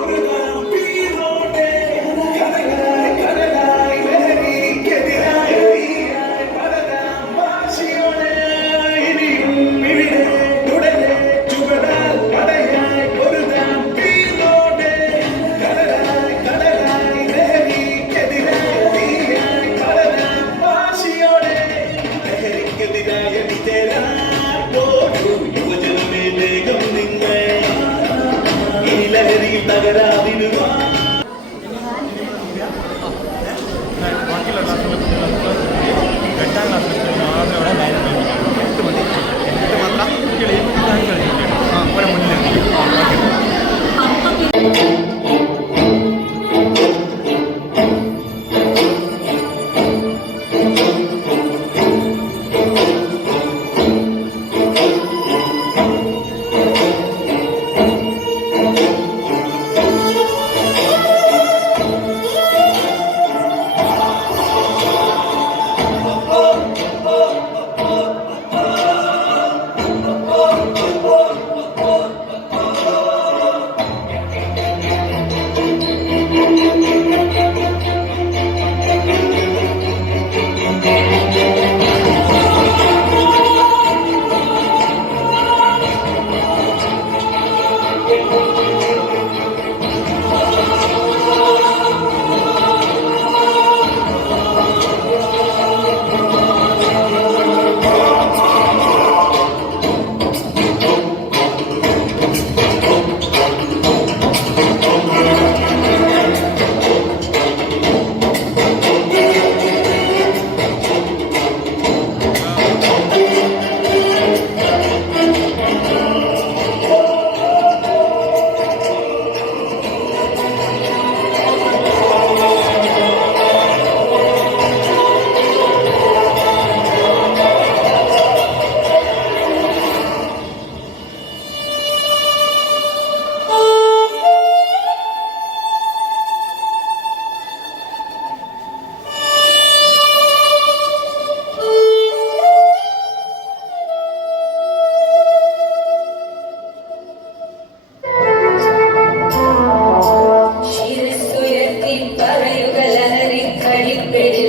Oh. തകരാതിരുവാ baby.